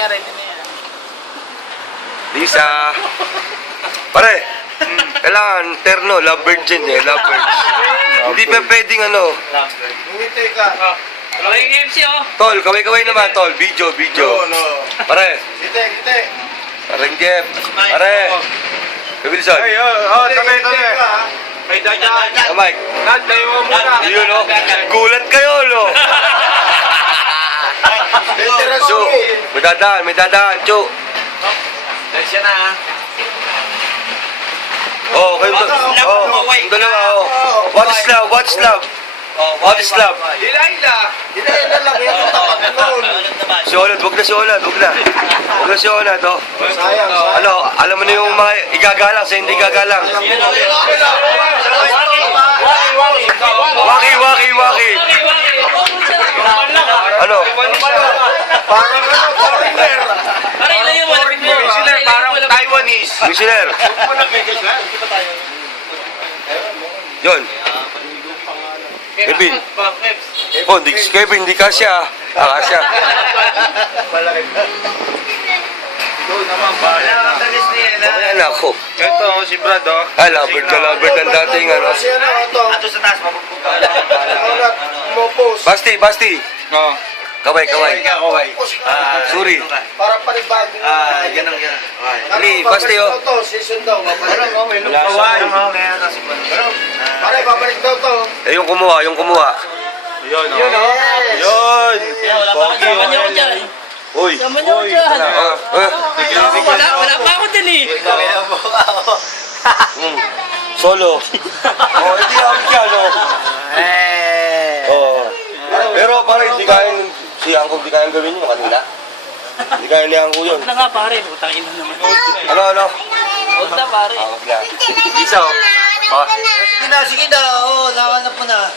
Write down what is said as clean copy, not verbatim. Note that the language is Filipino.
Yan, ready na yan. Lisa. Pare, kailangan terno, lovebird dyan eh, lovebird. Hindi pa pwedeng ano. Ngiti ka. Kaway yung MC, oh. Tol, kaway-kaway naman, tol. Video. No. Pare, Ngiti. parang Jeff. Pare. Wilson. Tabi. Ay, dyan. Mike. Nad, tayo mo muna. Yun, no? Gulat kayo, no? So, may dadaan, Chu. Siya na, ha. Oh, kayo yung dalawa, oh. What is love? What is love? Hila lang yan ang tapat nun. Si Olad, wag na si Olad. Wag na si Olad, oh. Sayang. Ano, alam mo na yung mga igagalang sa hindi igagalang. Waki. Ano? Parang foreigner. Parang Taiwanese. Missioner. Yun. Kevin. Oh, si Kevin, hindi kasya. Kasya. Malaki. Ikaw naman, Okay na ako. Ito, si Brad, oh. Lovebird ang dating, ano. Kasi ano, ito. Ato sa taas, mapupunta. Ulat, mopos. Basti. Oo. Kaway. Sorry. Para panibago. Ganun. Ali, basti, oh. Ito, season daw. Babalik. Kaway. Pare, babalik daw to. Eh, yung kumuha. Yun, oh. Yun. Sama niyo ko dyan. Uy. Sama niyo ko dyan. Wala pa ako dyan, eh. Solo. Oh, hindi ako dyan, oh. Oh. Pero parang hindi kayang gawin yun kanina. Hindi kaya ni Angko yun. Huwag na nga, pare. Utang ina naman. Ano? Huwag na, pare. Huwag na. Isa, oh. Sige na. Oo, nakanap mo na.